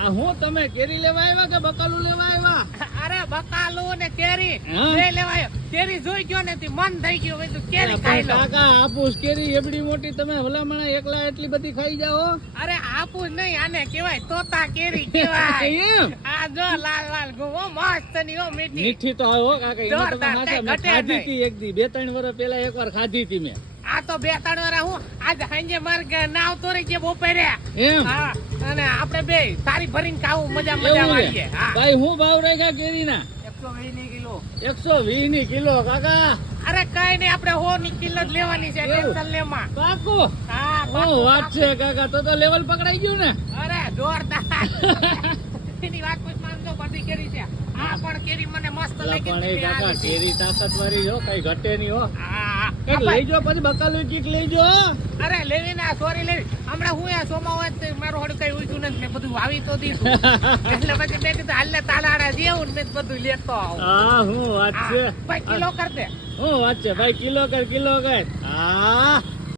આ હું તમે કેરી લેવા આવ્યા કે બકાલું લેવા આવ્યા? અરે બકાલું ને કેરી હા? બે લેવાયો. કેરી જોઈ ગયો ને તે મન થઈ ગયું હવે તું કેરી ખાઈ લો. કાકા હાફૂસ કેરી એવડી મોટી તમે ભલામણ એકલા એટલી બધી ખાઈ જાઓ? અરે હાફૂસ નહીં આને કહેવાય તોતા કેરી કહેવાય. એમ આ જો લાલ લાલ ગો મસ્ત ની ઓ મીઠી. મીઠી તો આવો કાકા એમાં તમે જોરદાર, નાખો. કઈ મેં ઘટે ખાધી નહીં. હતી એક દી 2-3 વર્ષ પહેલા એકવાર ખાધી હતી મેં. આ તો 2-3 વાર હું આજ સાંજે માર નાવ તો રહી ગયા બપોરે. એમ હા અને આપણે બે સારી ભરીને ખાવું મજા એવું છે? વાળીએ. હા ભાઈ હું ભાવ રાખ્યા કેરીના? 120 ની કિલો. 120 ની કિલો કાકા. અરે કઈ નહીં આપણે 100 ની કિલો જ લેવાની છે. એવું? ટેન્શન લેમાં. પાકું? હા શું પાક્કું, વાત પાક્કું. છે કાકા, તો લેવલ પકડાઈ ગયું ને. અરે જોરદાર. એની વાત કોઈ માનજો બધી કેરી છે. આ પણ કેરી મને મસ્ત અલા, લાગી પણ એ હતી. કાકા કેરી તાકાતવાળી હો, કઈ ઘટે નહીં હો. હા કઈક લઈજો પછી બકાલું કઈક લઈજો. અરે લેવી ના સોરી લેવી. હમણાં હું આ સોમાં હોય તો મારું હડું કઈ ઉઠ્યું નથી. મેં બધું વાવી તો દીધું. એટલે પછી મેં કીધું હાલ ને તાલાડા જેવું ને મેં બધું લેતો આવું. હા શું વાત છે. ભાઈ કિલો કર દે. શું વાત છે ભાઈ, કિલો કર. હા